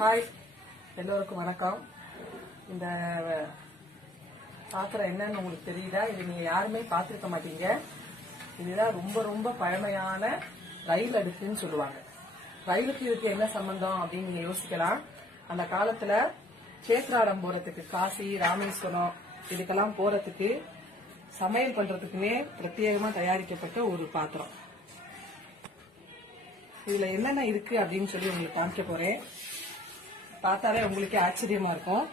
Hi, எல்லோருக்கும் வணக்கம். இந்த பாத்திரம் என்னன்னு உங்களுக்கு தெரியுதா? இது நீங்க யாருமே பார்த்திருக்க மாட்டீங்க. இதுதான் ரொம்ப ரொம்ப பழமையான ரயில் அடுக்குன்னு சொல்லுவாங்க. ரயிலுக்கு இதுக்கு என்ன சம்பந்தம் அப்படின்னு நீங்க யோசிக்கலாம். அந்த காலத்துல சேத்ராடம் போறதுக்கு, காசி, ராமேஸ்வரம் இதுக்கெல்லாம் போறதுக்கு சமையல் பண்றதுக்குன்னே பிரத்யேகமா தயாரிக்கப்பட்ட ஒரு பாத்திரம். இதுல என்னென்ன இருக்கு அப்படின்னு சொல்லி உங்களுக்கு காமிக்க போறேன். பார்த்தாலே உங்களுக்கே ஆச்சரியமா இருக்கும்.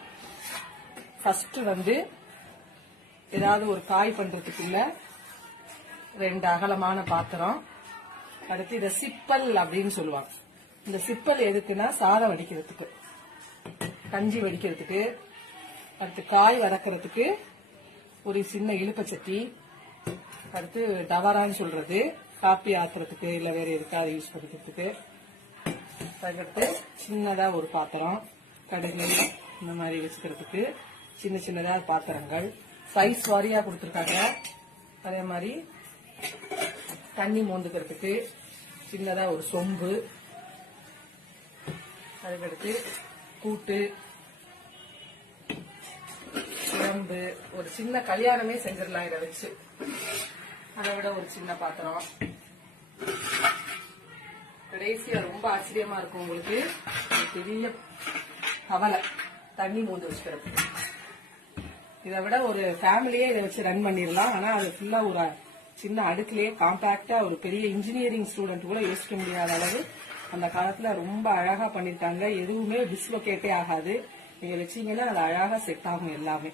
ஃபர்ஸ்ட் ஏதாவது ஒரு காய் பண்றதுக்குள்ள 2 அகலமான பாத்திரம். அடுத்து இத சிப்பல் அப்படின்னு சொல்லுவாங்க. இந்த சிப்பல் எதுக்குன்னா சாதம் வடிக்கிறதுக்கு, கஞ்சி வடிக்கிறதுக்கு, அடுத்து காய் வதக்கிறதுக்கு ஒரு சின்ன இழுப்பச்சட்டி, அடுத்து டவரான்னு சொல்றது காப்பி ஆத்துறதுக்கு இல்ல வேற எதுக்காவது யூஸ் பண்ணிக்கிறதுக்கு. அதுக்கடுத்து சின்னதா ஒரு பாத்திரம், கடுகு இந்த மாதிரி வச்சுக்கிறதுக்கு சின்ன சின்னதா பாத்திரங்கள் சைஸ் வாரியா கொடுத்துருக்காங்க. அதே மாதிரி தண்ணி மோந்துக்கிறதுக்கு சின்னதா ஒரு சொம்பு, அதுக்கடுத்து கூட்டு, குழம்பு, ஒரு சின்ன கல்யாணமே செஞ்சிடலாம் இதை வச்சு. அதை விட ஒரு சின்ன பாத்திரம். கடைசியா ரொம்ப ஆச்சரியமா இருக்கும் உங்களுக்கு, பெரிய கவலை தண்ணி மூந்து வச்சுக்கிறது. இதை விட ஒரு ஃபேமிலியே இதை வச்சு ரன் பண்ணிடலாம். ஆனா அது ஃபுல்லா ஒரு சின்ன அடுக்குலயே காம்பாக்டா ஒரு பெரிய இன்ஜினியரிங் ஸ்டூடெண்ட் கூட யோசிக்க முடியாத அளவு அந்த காலத்துல ரொம்ப அழகா பண்ணிருக்காங்க. எதுவுமே டிஸ்லோகேட்டே ஆகாது. நீங்க வச்சீங்கன்னா அது அழகா செட் ஆகும் எல்லாமே.